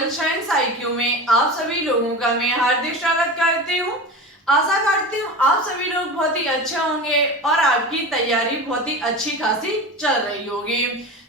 Global science IQ में आप सभी लोगों का मैं हार्दिक स्वागत करती हूँ। आशा करती हूँ आप सभी लोग बहुत ही अच्छे होंगे और आपकी तैयारी बहुत ही अच्छी खासी चल रही होगी।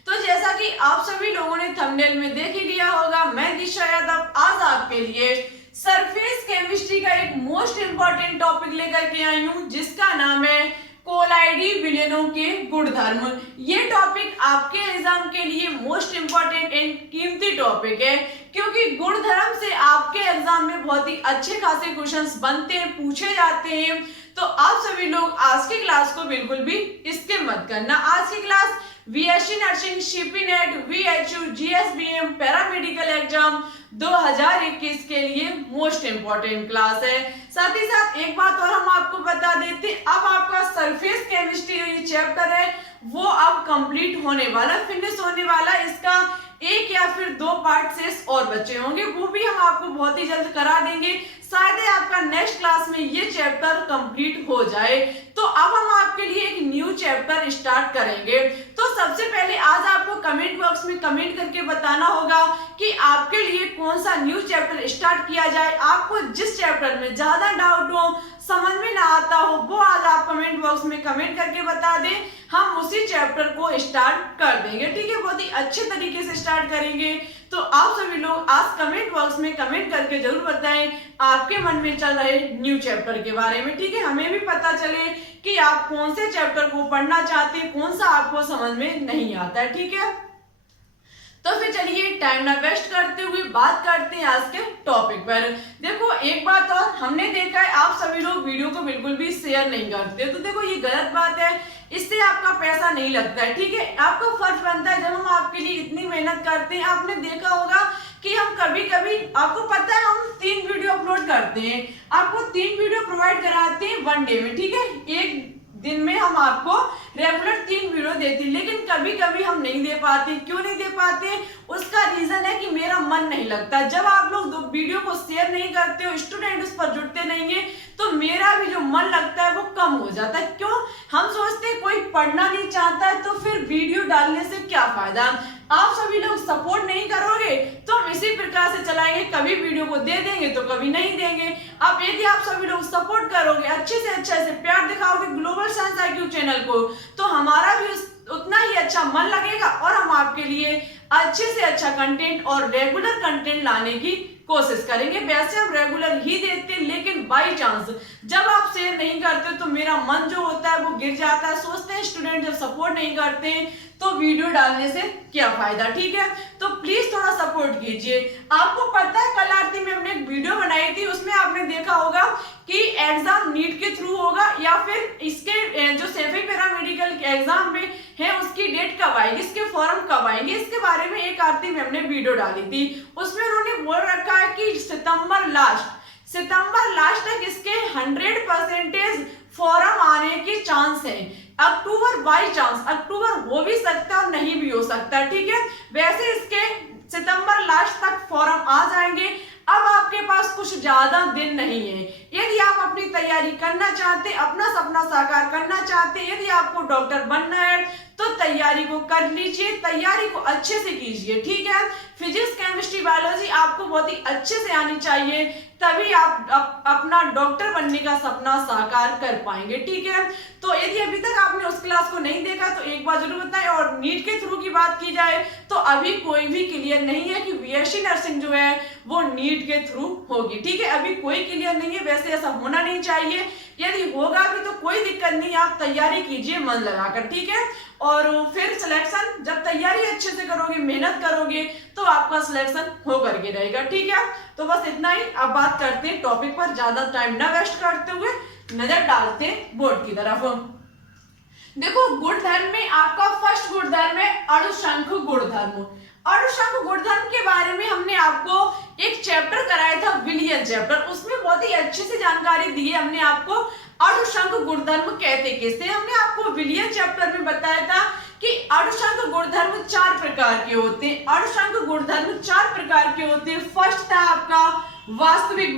तो जैसा कि आप सभी लोगों ने थंबनेल में देख ही लिया होगा, मैं दिशा यादव आज आपके लिए सरफेस केमिस्ट्री का एक मोस्ट इंपॉर्टेंट टॉपिक लेकर के आई हूँ, जिसका नाम है कोलाइडी विलयनों के गुणधर्म। ये टॉपिक आपके एग्जाम के लिए मोस्ट इंपॉर्टेंट एंड कीमती टॉपिक है, क्योंकि गुणधर्म से आपके एग्जाम में बहुत ही अच्छे खासे क्वेश्चंस बनते हैं, पूछे जाते हैं। तो आप सभी लोग आज की क्लास को बिल्कुल भी स्किप मत करना। आज की class BSc nursing, CP NET, VHU, GSBM, paramedical exam 2021 के लिए मोस्ट इंपॉर्टेंट क्लास है। साथ ही साथ एक बात और हम आपको बता देते हैं, अब आपका सरफेस केमिस्ट्री ये चैप्टर है वो अब कंप्लीट होने वाला, फिनिश होने वाला। इसका एक या फिर 2 पार्ट शेष और बचे होंगे, वो भी हम आपको बहुत ही जल्द करा देंगे। शायद ही आपका नेक्स्ट क्लास में ये चैप्टर कंप्लीट हो जाए। तो अब हम आपके लिए एक न्यू चैप्टर स्टार्ट करेंगे। तो सबसे पहले आज आपको कमेंट बॉक्स में कमेंट करके बताना होगा कि आपके लिए कौन सा न्यू चैप्टर स्टार्ट किया जाए। आपको जिस चैप्टर में ज्यादा डाउट हो, समझ में ना आता हो, वो आज आप कमेंट बॉक्स में कमेंट करके बता दें, हम उसी चैप्टर को स्टार्ट कर देंगे। ठीक है, बहुत ही अच्छे तरीके से स्टार्ट करेंगे। तो आप सभी लोग आज कमेंट बॉक्स में कमेंट करके जरूर बताएं आपके मन में चल रहे न्यू चैप्टर के बारे में। ठीक है, हमें भी पता चले कि आप कौन से चैप्टर को पढ़ना चाहते हैं, कौन सा आपको समझ में नहीं आता है। ठीक है, तो फिर चलिए टाइम ना वेस्ट करते हुए बात करते हैं आज के टॉपिक पर। देखो एक बात और हमने देखा है, आप सभी लोग वीडियो को बिल्कुल भी शेयर नहीं करते, तो देखो ये गलत बात है, इससे आपका पैसा नहीं लगता है। ठीक है, आपका फर्ज बनता है, जब हम आपके लिए इतनी मेहनत करते हैं, आपने देखा होगा कि हम कभी कभी, आपको पता है, हम 3 वीडियो अपलोड करते हैं, आपको 3 वीडियो प्रोवाइड कराते हैं 1 डे में। ठीक है, एक दिन में हम आपको रेगुलर 3 वीडियो देते हैं, लेकिन कभी कभी हम नहीं दे पाते। क्यों नहीं दे पाते? उसका रीजन है कि मेरा मन नहीं लगता। जब आप लोग वीडियो को शेयर नहीं करते हो, स्टूडेंट उस पर जुड़ते नहीं है, तो मेरा भी जो मन लगता है वो कम हो जाता है। क्यों? हम सोचते हैं कोई पढ़ना नहीं चाहता है, तो फिर वीडियो डालने से क्या फायदा। आप सभी लोग सपोर्ट नहीं करोगे तो हम इसी प्रकार से चलाएंगे, कभी वीडियो को दे देंगे तो कभी नहीं देंगे। अब यदि आप सभी लोग सपोर्ट करोगे, अच्छे से अच्छा से प्यार दिखाओगे ग्लोबल साइंस आईक्यू चैनल को, तो हमारा भी उतना ही अच्छा मन लगेगा और हम आपके लिए अच्छे से अच्छा कंटेंट और रेगुलर कंटेंट लाने की कोशिश करेंगे। वैसे हम रेगुलर ही देते हैं, लेकिन बाई चांस जब आप शेयर नहीं करते तो मेरा मन जो होता है वो गिर जाता है। सोचते हैं स्टूडेंट जब सपोर्ट नहीं करते हैं तो वीडियो डालने से क्या फायदा। ठीक है, तो प्लीज थोड़ा सपोर्ट कीजिए। आपको पता है, कल आरती में हमने एक वीडियो बनाई थी, उसमें आपने देखा होगा कि एग्जाम नीट के थ्रू होगा या फिर इसके जो सेफी पैरामेडिकल के एग्जाम में है उसकी डेट कब आएगी, इसके फॉर्म कब आएंगे, इसके बारे में एक आरती में हमने वीडियो डाली थी। उसमें उन्होंने बोल रखा है कि सितंबर लास्ट तक इसके 100% फॉर्म आने के चांस है। अक्टूबर बाई चांस, अक्टूबर हो भी सकता है और नहीं भी हो सकता है। ठीक है, वैसे इसके सितंबर लास्ट तक फॉर्म आ जाएंगे। अब आपके पास कुछ ज्यादा दिन नहीं है। यदि आप अपनी तैयारी करना चाहते, अपना सपना साकार करना चाहते, यदि आपको डॉक्टर बनना है तो तैयारी को कर लीजिए, तैयारी को अच्छे से कीजिए। ठीक है, फिजिक्स, केमिस्ट्री, बायोलॉजी आपको बहुत ही अच्छे से आनी चाहिए, तभी आप अपना डॉक्टर बनने का सपना साकार कर पाएंगे। ठीक है, तो यदि अभी तक आपने उस क्लास को नहीं देखा तो एक बार जरूर बताएं। और नीट के थ्रू की बात की जाए तो अभी कोई भी क्लियर नहीं है कि बीएससी नर्सिंग जो है वो नीट के थ्रू होगी। ठीक है, अभी कोई क्लियर नहीं है, वैसे ऐसा होना नहीं चाहिए। यदि होगा भी तो कोई दिक्कत नहीं, आप तैयारी कीजिए मन लगाकर। ठीक है, और फिर सिलेक्शन जब तैयारी अच्छे से करोगे, मेहनत करोगे, तो आपका सिलेक्शन होकर के रहेगा। ठीक है, तो बस इतना ही। अब बात करते हैं टॉपिक पर, ज्यादा टाइम ना वेस्ट करते हुए नजर डालते हैं बोर्ड की तरफ। देखो गुणधर्म में आपका फर्स्ट गुणधर्म है अणुशंख गुणधर्म। अणुशंख गुणधर्म के बारे में हमने आपको एक चैप्टर कराया था, विलियन चैप्टर, उसमें बहुत ही अच्छे से जानकारी दी है हमने आपको। अणुशंख गुणधर्म कहते किसे, हमने आपको विलियन चैप्टर में बताया था कि अणुशंख गुणधर्म 4 प्रकार के होते हैं। अणुशंख गुणधर्म 4 प्रकार के होते हैं। फर्स्ट था आपका वास्तविक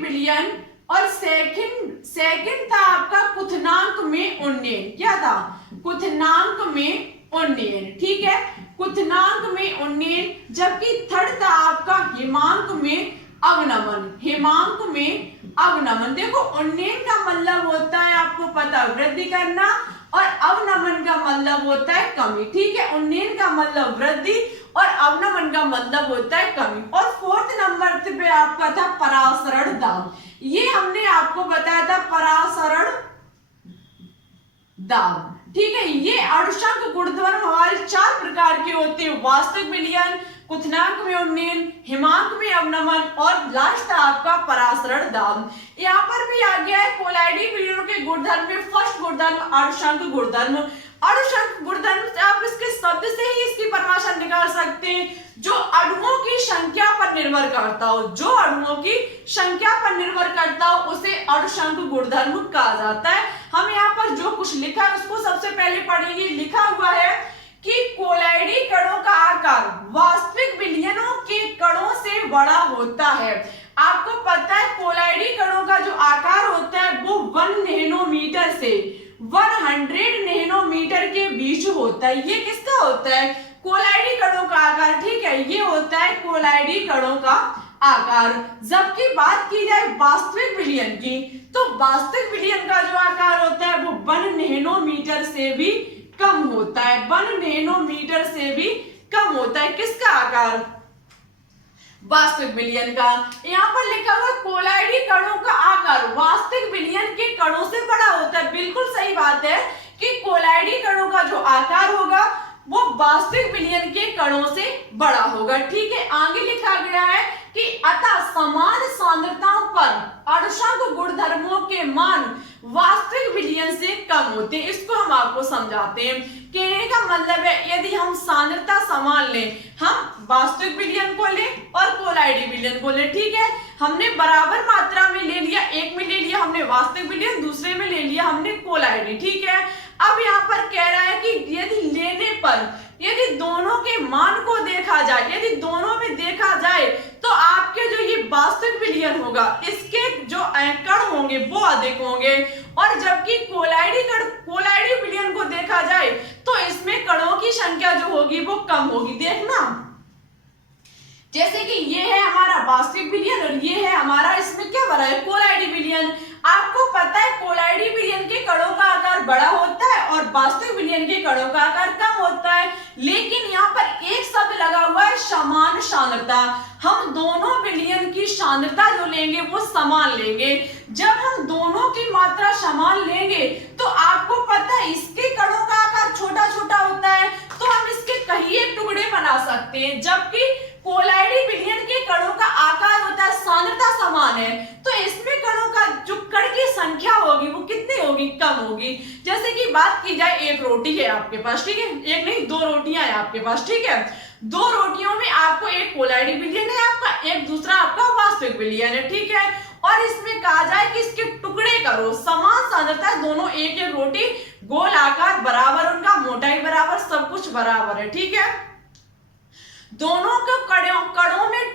विलियन, और सेकंड था आपका क्वथनांक में उन्नयन। क्या था? क्वथनांक में उन्नयन। ठीक है, क्वथनांक में उन्नयन। जबकि थर्ड था आपका हिमांक में अवनमन। हिमांक में अवनमन। देखो, उन्नयन का मतलब होता है आपको पता वृद्धि करना, और अवनमन का मतलब होता है कमी। ठीक है, उन्नयन का मतलब वृद्धि और अवनमन का मतलब होता है कमी। और फोर्थ नंबर पे आपका था परासरण दाब। ये हमने आपको बताया था परासरण दाब। ठीक है, ये अणुशंक गुणधर्म हमारे 4 प्रकार के होते हैं, वास्तविक विलयन, क्वथनांक में उन्नयन, हिमांक में अवनमन और लास्ट आपका परासरण दाब। यहाँ पर भी आ गया है कोलाइडी विलयनों के गुणधर्म में फर्स्ट गुणधर्म अणुशंक गुणधर्म। अणुशंक गुणधर्म से आप इसके शब्द से ही इसकी परिभाषा निकाल सकते हैं, जो अणुओं की संख्या पर निर्भर करता हो। जो अणुओं की संख्या पर निर्भर करता हो उसे अणुशंक गुणधर्म कहा जाता है। हम यहाँ पर जो कुछ लिखा है उसको सबसे पहले पढ़ेंगे। लिखा हुआ है कि कोलाइडी कणों का आकार वास्तविक विलयनों के कणों से बड़ा होता है। आपको पता है कोलाइडी कणों का जो आकार होता है वो 1 नैनोमीटर से 100 नैनोमीटर के बीच होता है। ये किसका होता है? कोलाइडी कणों का आकार। ठीक है, ये होता है कोलाइडी कणों का आकार। जबकि बात की जाए वास्तविक विलयन की, तो वास्तविक विलयन का जो आकार होता है वो 1 नैनोमीटर से भी कम होता है। 1 नैनोमीटर से भी कम होता है। किसका आकार? वास्तविक विलयन का। यहाँ पर लिखा हुआ कोलाइडी कणों का आकार वास्तविक विलयन के कणों से बड़ा होता है। बिल्कुल सही बात है कि कोलाइडी कणों का जो आकार होगा वो वास्तविक विलयन के कणों से बड़ा होगा। ठीक है, आगे लिखा गया है कि अतः समान सांद्रताओं पर अणुशंक गुणधर्मों के मान वास्तविक विलयन से कम होते हैं। इसको हम आपको समझाते हैं। कहने का मतलब है यदि हम सांद्रता समान लें, हम वास्तविक विलयन को लें और कोलाइडी विलयन को लें। ठीक है, हमने बराबर मात्रा में ले लिया, एक में ले लिया हमने वास्तविक विलयन, दूसरे में ले लिया हमने कोलाइडी। ठीक है, अब यहाँ पर कह रहा है कि यदि लेने पर यदि दोनों के मान को देखा जाए, यदि दोनों में देखा जाए तो आपके जो ये वास्तविक विलयन होगा इसके जो कण होंगे वो अधिक होंगे, और जबकि कोलाइडी विलयन को देखा जाए तो इसमें कणों की संख्या जो होगी वो कम होगी। देखना, जैसे कि ये है हमारा वास्तविक विलयन और ये है हमारा, इसमें क्या भरा है? कोलाइडी विलयन। आपको पता है कोलाइडी विलयन के कणों का आकार बड़ा होता है और वास्तविक विलयन के कणों का आकार कम होता है। लेकिन यहाँ पर एक शब्द लगा हुआ है समान सांद्रता। हम दोनों विलयन की सांद्रता जो लेंगे वो समान लेंगे। जब हम दोनों की मात्रा समान लेंगे तो आपको पता है इसके कणों का आकार छोटा छोटा होता है, तो हम इसके कई एक टुकड़े बना सकते हैं। जबकि कोलाइडी विलयन के कणों का आकार होता है, सांद्रता समान है, तो इसमें कणों का जो कण की संख्या होगी वो कितनी होगी? कम होगी। जैसे कि बात की जाए, एक रोटी है आपके पास, ठीक है, एक नहीं 2 रोटियां है आपके पास। ठीक है, 2 रोटियों में आपको एक कोलाइडी विलयन है आपका, एक दूसरा आपका वास्तविक विलयन है। ठीक है, और इसमें कहा जाए कि इसके टुकड़े करो, समान सांद्रता, दोनों एक एक रोटी, गोल आकार बराबर, उनका मोटाई बराबर, सब कुछ बराबर है। ठीक है, दोनों को कणों में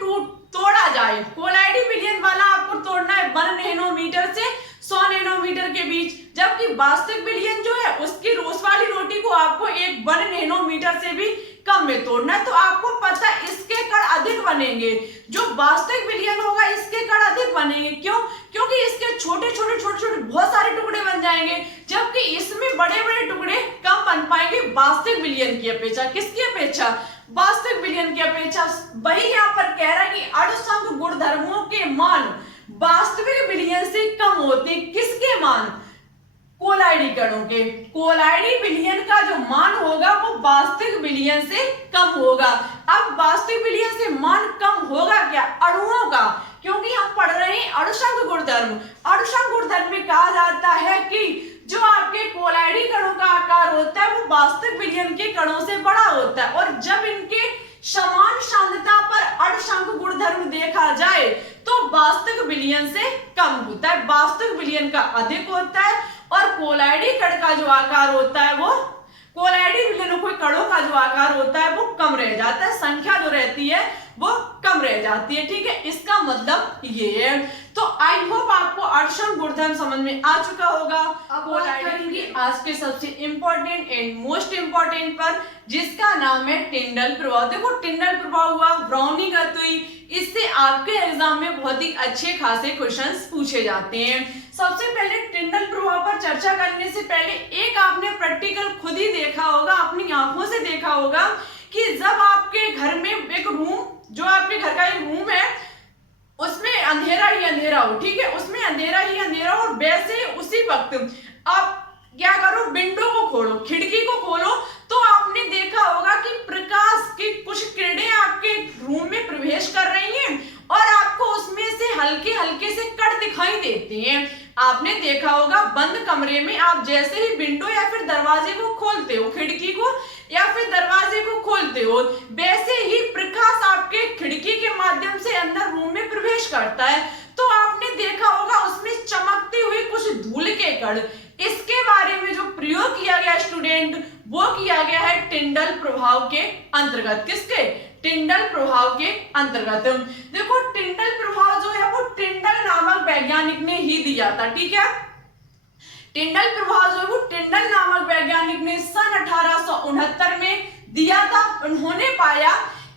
तोड़ा जाए। कोलाइडी विलयन वाला आपको तोड़ना है 1 नैनोमीटर से 100 नैनोमीटर के बीच, जबकि वास्तविक विलयन जो है उसकी रोज वाली रोटी को आपको 1 नैनोमीटर से भी कम में तोड़ना है। तो आपको पता है इसके कण अधिक बनेंगे, जो वास्तविक विलयन होगा इसके कण अधिक बनेंगे। क्यों? क्योंकि इसके छोटे छोटे बहुत सारे टुकड़े बन जाएंगे, जबकि इसमें बड़े बड़े टुकड़े कम बन पाएंगे वास्तविक विलयन की अपेक्षा। किसकी अपेक्षा? वास्तविक विलयन की अपेक्षा। वही यहाँ पर कह रहा है कि अणुशंक गुणधर्मों के मान वास्तविक विलयन से कम होते। किसके मान? कोलाइडी कणों के। कोलाइडी विलयन का जो मान होगा वो वास्तविक विलयन से कम होगा। अब वास्तविक विलयन से मान कम होगा क्या? अणुओं का, क्योंकि हम पढ़ रहे हैं अणुशंक गुणधर्म। अणुशंक गुणधर्म में कहा जाता है कि जो आपके कोलाइडी कणों का आकार होता है वो वास्तविक विलयन के कणों से बड़ा होता है, और जब इनके समान सांद्रता पर अणुशंक गुणधर्म देखा जाए तो वास्तविक विलयन से कम होता है, वास्तविक विलयन का अधिक होता है, और कोलाइडी कण का जो आकार होता है वो, कोलाइडी विलयनों के कणों का जो आकार होता है वो कम रह जाता है, संख्या जो रहती है वो कम कम रह जाती है। ठीक है, इसका मतलब ये है। तो आई होप आपको अड़सठ गुणधर्म समझ में आ चुका होगा। अब बात करेंगे आज के सबसे इंपॉर्टेंट एंड मोस्ट इंपॉर्टेंट पर, जिसका नाम है टिंडल प्रभाव। देखो टिंडल प्रभाव हुआ, ब्राउनिंग हुई, इससे आपके एग्जाम में बहुत ही अच्छे खासे क्वेश्चंस पूछे जाते हैं। सबसे पहले टिंडल प्रभाव पर चर्चा करने से पहले एक आपने प्रैक्टिकल खुद ही देखा होगा, अपनी आंखों से देखा होगा कि जब आपके घर में एक रूम, जो आपके घर का एक रूम है, उसमें अंधेरा ही अंधेरा हो, ठीक है, उसमें अंधेरा ही अंधेरा हो, और वैसे उसी वक्त आप क्या करो, विंडो को खोलो, खिड़की को खोलो, तो आपने देखा होगा कि प्रकाश की कुछ किरणें आपके रूम में प्रवेश कर रही हैं और आपको उसमें से हल्के हल्के से कण दिखाई देते हैं। आपने देखा होगा बंद कमरे में आप जैसे ही विंडो या फिर दरवाजे को खोलते हो, खिड़की को या फिर दरवाजे को खोलते हो, वैसे ही प्रकाश आपके खिड़की के माध्यम से अंदर रूम में प्रवेश करता है। तो आपने देखा होगा उसमें चमकती हुई कुछ धूल के कण। इसके बारे में जो प्रयोग किया गया स्टूडेंट, वो किया गया है टिंडल प्रभाव के अंतर्गत। किसके? टिंडल प्रभाव के अंतर्गत। देखो टिंडल प्रभाव जो है वो टिंडल नामक वैज्ञानिक ने ही दिया था। ठीक है, टिंडल प्रभाव जो है वो टिंडल नामक वैज्ञानिक ने सन 1869 में दिया था। उन्होंने पाया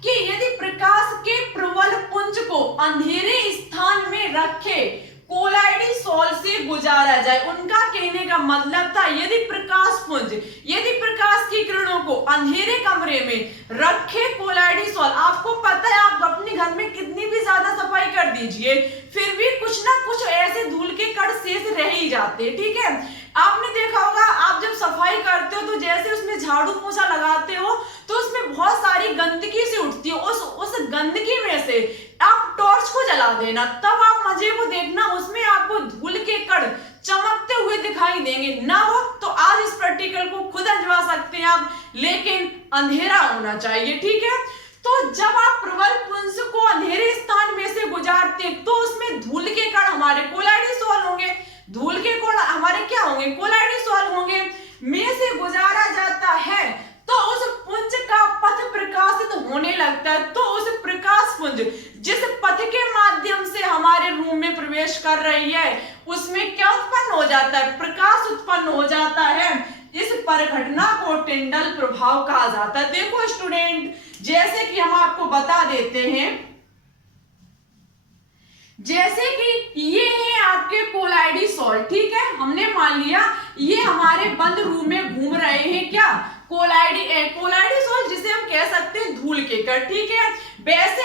कि यदि प्रकाश के प्रबल पुंज को अंधेरे स्थान में रखे कोलाइडी सॉल से गुजारा जाए। उनका कहने का मतलब था यदि प्रकाश पुंज, यदि प्रकाश की किरणों को अंधेरे कमरे में रखे कोलाइडी सॉल, आपको पता है आप अपने घर में कितनी भी ज्यादा सफाई कर दीजिए, फिर भी कुछ ना कुछ ऐसे धूल के कण शेष रह ही जाते। ठीक है, आपने देखा होगा आप जब सफाई करते हो तो जैसे उसमें झाड़ू पोछा लगाते हो तो उसमें बहुत सारी गंदगी सी उठती है। उस गंदगी में से आप टॉर्च को जला देना, तब आप मजे को देखना, उसमें आपको धूल के कण चमकते हुए दिखाई देंगे। ना हो तो आज इस प्रैक्टिकल को खुद आजमा सकते हैं आप, लेकिन अंधेरा होना चाहिए। ठीक है, तो जब आप प्रबल पुंज को अंधेरे स्थान में से गुजारते तो उसमें धूल के कण हमारे कोलाइडी सॉल होंगे, धूल के कण हमारे क्या होंगे, कोलाइडी सॉल होंगे, में से गुजारा जाता है तो उस पुंज का पथ प्रकाशित होने लगता है। तो उस प्रकाश पुंज जिस पथ के माध्यम से हमारे रूम में प्रवेश कर रही है उसमें क्या उत्पन्न हो जाता है, प्रकाश उत्पन्न हो जाता है। इस परिघटना को टिंडल प्रभाव कहा जाता है। देखो स्टूडेंट, जैसे कि हम आपको बता देते हैं, जैसे कि ये है आपके कोलाइडी सॉल। ठीक है, हमने मान लिया ये हमारे बंद रूम में घूम रहे हैं, क्या, कोलाइडी सॉल, जिसे हम कह सकते हैं धूल के कण। ठीक है, वैसे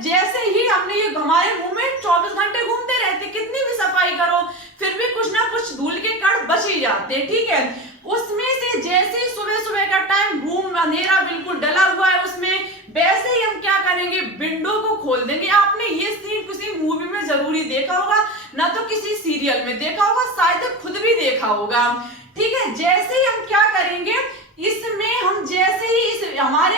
जैसे ही हमने ये हमारे रूम में 24 घंटे घूमते रहते, कितनी भी सफाई करो फिर भी कुछ ना कुछ धूल के कण बच ही जाते। ठीक है, उसमें से जैसे ही सुबह सुबह का टाइम रूम अंधेरा बिल्कुल डला हुआ है उसमें, वैसे ही हम क्या करेंगे, विंडो को खोल देंगे। आपने ये सीन किसी मूवी में जरूरी देखा होगा, ना तो किसी सीरियल में देखा होगा, शायद खुद भी देखा होगा। ठीक है, जैसे ही हम क्या करेंगे, इसमें हम जैसे ही इस हमारे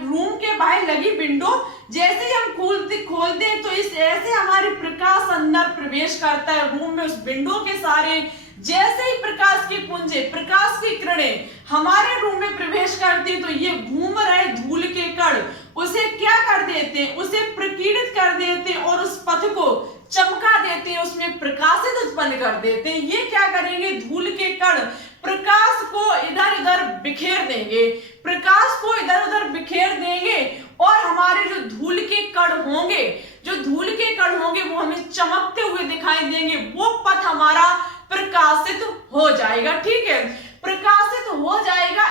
रूम के बाहर लगी विंडो जैसे ही हम खोल दें तो इस ऐसे हमारे प्रकाश अंदर प्रवेश करता है रूम में, उस विंडो के सारे। जैसे ही प्रकाश की पुंजे, प्रकाश की किरणें हमारे रूम में प्रवेश करती तो ये घूम रहे धूल के कण उसे क्या कर देते हैं, उसे प्रकीर्णित कर देते हैं और उस पथ को चमका देते हैं, उसमें प्रकाशित उत्पन्न कर देते हैं। ये क्या करेंगे, धूल के कण प्रकाश को इधर उधर बिखेर देंगे, प्रकाश को इधर उधर बिखेर देंगे और हमारे जो धूल के कण होंगे, जो धूल के कण होंगे वो हमें चमकते हुए दिखाई देंगे। वो पथ हमारा प्रकाशित हो जाएगा। ठीक है, प्रकाशित हो जाएगा।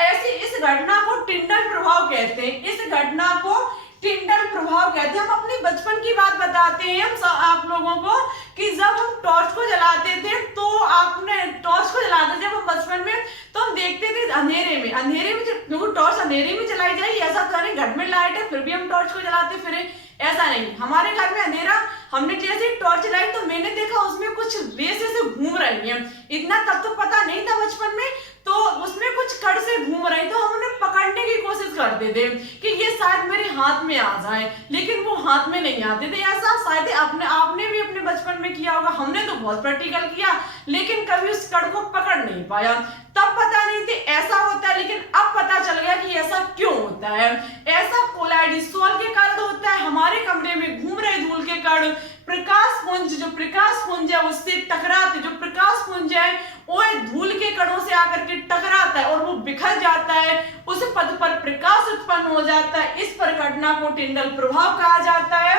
ऐसी इस घटना को टिंडल प्रभाव कहते हैं। इस घटना को टिंडल प्रभाव कहते हैं। हम अपने बचपन की बात बताते हैं हम आप लोगों को कि जब हम टॉर्च को जलाते थे, तो आपने टॉर्च को जलाते थे जब हम बचपन में, तो हम देखते थे अंधेरे में टॉर्च अंधेरे में जलाई जाएगी, ऐसा तो नहीं, घर में लाइट है फिर भी हम टॉर्च को जलाते फिरे, ऐसा नहीं। हमारे घर में अंधेरा, हमने जैसे टॉर्च जलाई तो मैंने देखा उसमें कुछ रेस ऐसे घूम रही हैं, इतना तब तो पता नहीं था बचपन में, तो उसमें कुछ कण से घूम रही, तो हम उन्हें पकड़ने की कोशिश करते थे कि ये शायद मेरे हाथ में आ जाए, लेकिन वो हाथ में नहीं आते थे। ऐसा शायद आपने भी अपने बचपन में किया होगा, हमने तो बहुत प्रैक्टिकल किया, लेकिन कभी उस कण को पकड़ नहीं पाया। तब पता नहीं थी ऐसा होता है, लेकिन अब पता चल गया कि ऐसा क्यों होता है। ऐसा कोलाइडी सॉल के कारण होता हमारे कमरे में घूम रहे धूल के कण प्रकाश पुंज, जो प्रकाश पुंज है उससे टकराते, जो प्रकाश पुंज है वो धूल के कणों से आकर के टकराता है और वो बिखर जाता है, उस पथ पर प्रकाश उत्पन्न हो जाता है। इस घटना को टिंडल प्रभाव कहा जाता है।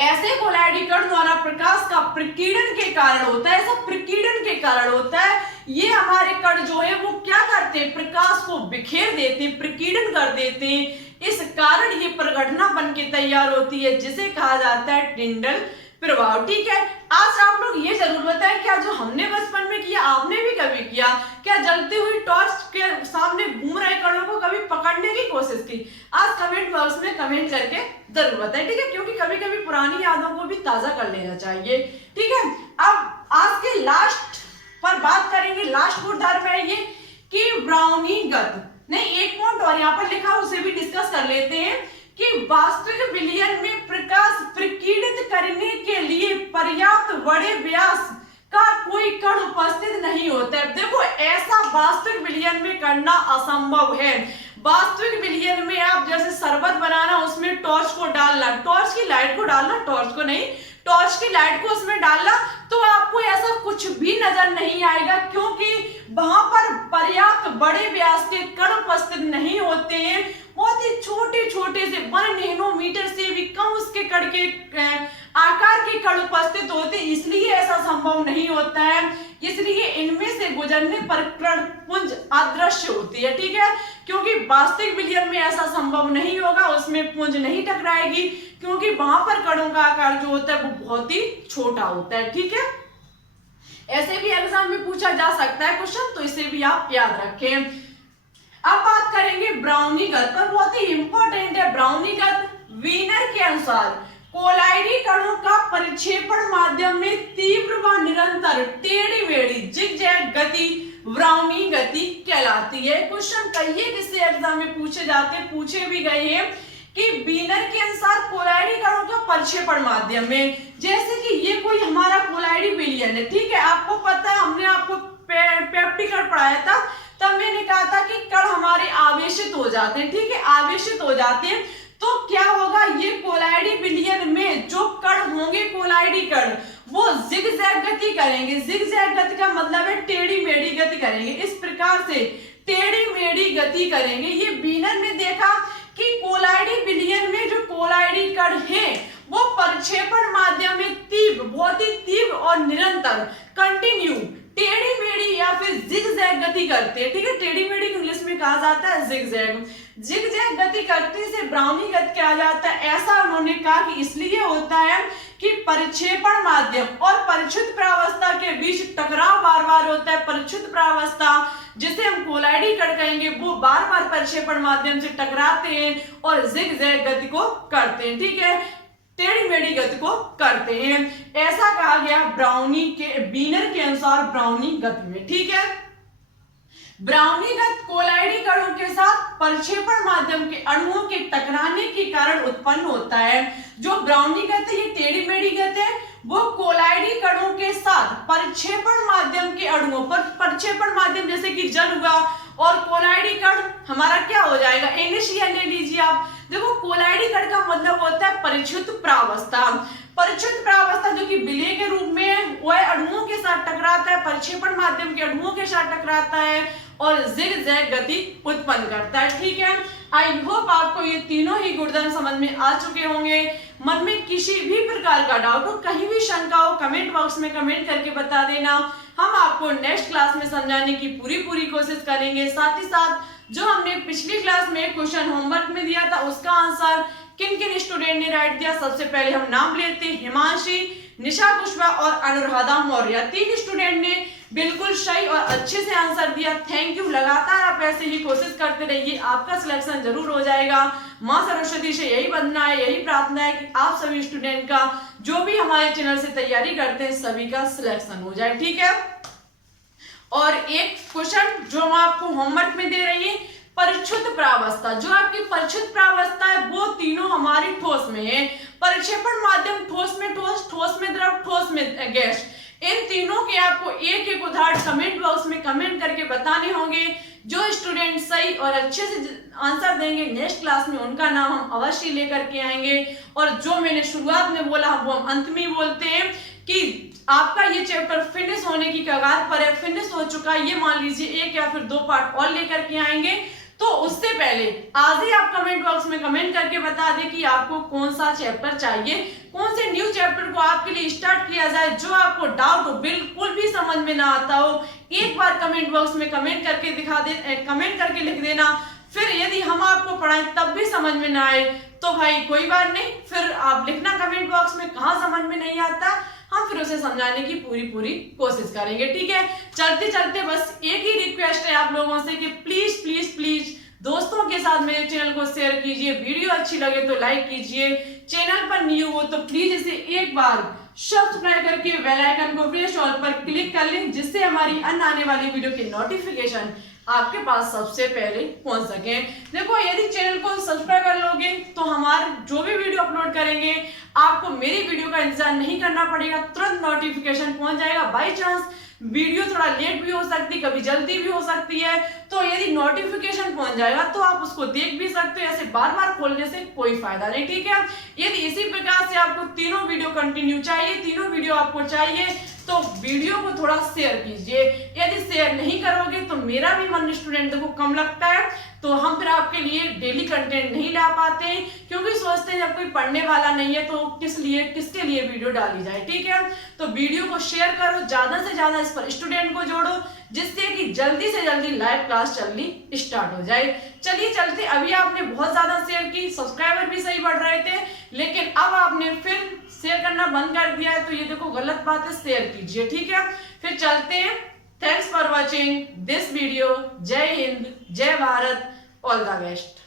ऐसे कोलाइडी कण द्वारा प्रकाश का प्रकीर्णन के कारण होता है, ऐसा प्रकीर्णन के कारण होता है। ये हमारे कण जो है वो क्या करते हैं, प्रकाश को बिखेर देते हैं, प्रकीर्णन कर देते हैं। इस कारण ये प्रघटना बन के तैयार होती है जिसे कहा जाता है टिंडल प्रभाव। ठीक है, आज आप लोग ये जरूर बताएं, क्या जो हमने बचपन में किया आपने भी कभी किया? क्या जलती हुई टॉर्च के सामने घूम रहे कणों को कभी पकड़ने की कोशिश की? आज कमेंट बॉक्स में कमेंट करके जरूर बताएं, ठीक है, क्योंकि कभी कभी पुरानी यादों को भी ताजा कर लेना चाहिए। ठीक है, अब आज के लास्ट पर बात करेंगे, लास्ट गुणधर्म है ये कि ब्राउनीगत, नहीं एक पॉइंट और यहाँ पर लिखा उसे भी डिस्कस कर लेते हैं कि वास्तविक विलयन में प्रकाश प्रकीर्णित करने के लिए पर्याप्त बड़े व्यास का कोई कण उपस्थित नहीं होता है। देखो ऐसा वास्तविक विलयन में करना असंभव है। वास्तविक विलयन में आप जैसे शरबत बनाना, उसमें टॉर्च को डालना, टॉर्च की लाइट को डालना, टॉर्च को नहीं, टॉर्च की लाइट को उसमें डालना, तो आपको ऐसा कुछ भी नजर नहीं आएगा, क्योंकि वहां पर पर्याप्त बड़े व्यास के कण उपस्थित नहीं होते हैं। बहुत ही छोटे छोटे से 1 नैनोमीटर से भी कम उसके कण के आकार के कण उपस्थित होते, इसलिए ऐसा संभव नहीं होता है। इसलिए इनमें से गुजरने पर कण पुंज अदृश्य होती है। ठीक है, क्योंकि वास्तविक विलयन में ऐसा संभव नहीं होगा, उसमें पुंज नहीं टकराएगी, क्योंकि वहां पर कणों का आकार जो होता है वो बहुत ही छोटा होता है। ठीक है, ऐसे भी एग्जाम में पूछा जा सकता है क्वेश्चन, तो इसे भी आप याद रखें। अब बात करेंगे ब्राउनीगत पर, बहुत ही इंपॉर्टेंट है ब्राउनीगत। वीनर के अनुसार कोलाइडी कणों का परिक्षेपण माध्यम में तीव्र व निरंतर टेढ़ी मेढ़ी जिगजैग गति ब्राउनी गति कहलाती है। क्वेश्चन कहिए जिससे एग्जाम में पूछे भी गए हैं कि वीनर के अनुसार कोलाइडी कणों का परिक्षेपण माध्यम में, जैसे कि ये कोई हमारा कोलाइडी विलयन है। ठीक है, आपको पता है, हमने आपको पेप्टिकल पढ़ाया था, तब मैंने कहा था कि कण हमारे आवेशित हो जाते हैं। ठीक है, आवेशित हो जाते हैं तो क्या होगा, ये कोलाइडी विलयन में जो कण होंगे, कोलाइडी कण, वो जिगजैग गति करेंगे। जिगजैग गति का मतलब है टेढ़ी मेढ़ी गति करेंगे। इस प्रकार से टेढ़ी मेढ़ी गति करेंगे। ये वीनर ने देखा कि कोलाइडी विलयन में जो कोलाइडी कण हैं वो परिक्षेपण माध्यम में तीव्र, बहुत ही तीव्र और निरंतर, कंटिन्यू टेढ़ी मेढ़ी या फिर जिगजैग गति करते हैं। ठीक है, टेढ़ी मेढ़ी इंग्लिश में कहा जाता है जिगजैग। जिगजैग गति करते से ब्राउनीगत कहा जाता है। ऐसा उन्होंने कहा कि इसलिए होता है कि परिक्षेपण माध्यम और परिक्षित प्रावस्था के बीच टकराव बार बार होता है। परिक्षित प्रावस्था जिसे हम कोलाइडी कण कहेंगे वो बार बार परिक्षेपण माध्यम से टकराते हैं और जिगजैग गति को करते हैं। ठीक है, टेढ़ी मेढ़ी गति को करते हैं। ऐसा कहा गया वीनर के अनुसार ब्राउनी गति में। ठीक है, ब्राउनीगत कोलाइडी कणों के साथ परिक्षेपण माध्यम के अणुओं के टकराने के कारण उत्पन्न होता है। जो ब्राउनीगत है, ये टेढ़ी मेढ़ी गति है, वो कोलाइडी कणों के साथ परिक्षेपण माध्यम के अणुओं पर, परिक्षेपण माध्यम जैसे कि जल हुआ और कोलाइडी कण हमारा क्या हो जाएगा, NaCl ले लीजिए आप। देखो कोलाइडी कण का मतलब होता है परिक्षित प्रावस्था। परिक्षित प्रावस्था जो कि विलय के रूप में वह अणुओं के साथ टकराता है, परिक्षेपण माध्यम के अणुओं के साथ टकराता है और जिगजैग गति उत्पन्न करता है। ठीक है, आई होप आपको ये तीनों ही गुणधर्म समझ में आ चुके होंगे। मन में किसी भी प्रकार का डाउट हो, कहीं भी शंका हो, कमेंट बॉक्स में कमेंट करके बता देना। हम आपको नेक्स्ट क्लास में समझाने की पूरी कोशिश करेंगे। साथ ही साथ जो हमने पिछली क्लास में क्वेश्चन होमवर्क में दिया था उसका आंसर किन किन स्टूडेंट ने राइट दिया, सबसे पहले हम नाम लेते हैं। हिमांशी, निशा कुशवाहा और अनुराधा मौर्य, 3 स्टूडेंट ने बिल्कुल सही और अच्छे से आंसर दिया। Thank you. लगातार आप ऐसे ही कोशिश करते रहिए, आपका सिलेक्शन जरूर हो जाएगा। माँ सरस्वती से यही वंदना है, यही प्रार्थना है कि आप सभी स्टूडेंट का जो भी हमारे चैनल से तैयारी करते हैं सभी का सिलेक्शन हो जाए। ठीक है, और एक क्वेश्चन जो हम आपको होमवर्क में दे रही है, परिक्षुत प्रावस्था। जो आपकी परिक्षुत प्रावस्था है वो तीनों हमारी ठोस में है। परिक्षेपण माध्यम ठोस में ठोस, ठोस में द्रव, ठोस में गैस। इन तीनों के आपको एक एक उदाहरण कमेंट बॉक्स में कमेंट करके बताने होंगे जो स्टूडेंट सही और अच्छे से आंसर देंगे नेक्स्ट क्लास में उनका नाम हम अवश्य लेकर के आएंगे। और जो मैंने शुरुआत में बोला वो हम अंत में बोलते हैं कि आपका ये चैप्टर फिनिश होने की कगार पर है, फिनिश हो चुका है, ये मान लीजिए 1 या फिर 2 पार्ट और लेकर के आएंगे। तो उससे पहले आज ही आप कमेंट बॉक्स में कमेंट करके बता दें कि आपको कौन सा चैप्टर चाहिए, कौन से न्यू चैप्टर को आपके लिए स्टार्ट किया जाए। जो आपको डाउट हो, बिल्कुल भी समझ में ना आता हो, एक बार कमेंट बॉक्स में कमेंट करके दिखा दे, कमेंट करके लिख देना। फिर यदि हम आपको पढ़ाएं तब भी समझ में ना आए तो भाई कोई बात नहीं, फिर आप लिखना कमेंट बॉक्स में कहाँ समझ में नहीं आता, हम फिर उसे समझाने की पूरी कोशिश करेंगे। ठीक है, चलते चलते बस एक ही रिक्वेस्ट है आप लोगों से कि प्लीज प्लीज प्लीज दोस्तों के साथ मेरे चैनल को शेयर कीजिए, वीडियो अच्छी लगे तो लाइक कीजिए, चैनल पर न्यू हो तो प्लीज इसे एक बार सब्सक्राइब करके बेल आइकन को प्रेस ऑल पर क्लिक कर लें, जिससे हमारी अन्य आने वाली वीडियो की नोटिफिकेशन आपके पास सबसे पहले पहुंच सके। देखो, यदि चैनल को सब्सक्राइब कर लोगे तो हमारे जो भी वीडियो अपलोड करेंगे आपको मेरी वीडियो का इंतजार नहीं करना पड़ेगा, तुरंत नोटिफिकेशन पहुंच जाएगा। बाई चांस वीडियो थोड़ा लेट भी हो सकती है, कभी जल्दी भी हो सकती है, तो यदि नोटिफिकेशन पहुंच जाएगा तो आप उसको देख भी सकते हो। ऐसे बार बार खोलने से कोई फायदा नहीं। ठीक है, यदि इसी प्रकार से आपको तीनों वीडियो कंटिन्यू चाहिए, तीनों वीडियो आपको चाहिए तो वीडियो को थोड़ा शेयर कीजिए। यदि शेयर नहीं करोगे तो मेरा भी मन स्टूडेंट को कम लगता है, तो हम फिर आपके लिए डेली कंटेंट नहीं ला पाते हैं, क्योंकि सोचते हैं जब कोई पढ़ने वाला नहीं है तो किसके लिए वीडियो डाली जाए। ठीक है, तो वीडियो को शेयर करो, ज्यादा से ज्यादा इस पर स्टूडेंट को जोड़ो, जिससे कि जल्दी से जल्दी लाइव क्लास चलनी स्टार्ट हो जाए। चलिए चलते, अभी आपने बहुत ज्यादा शेयर की, सब्सक्राइबर भी सही बढ़ रहे थे, लेकिन अब आपने फिर शेयर करना बंद कर दिया है, तो ये देखो गलत बात है, शेयर कीजिए। ठीक है, फिर चलते हैं। Thanks for watching this video. जय हिंद, जय भारत, ऑल द बेस्ट।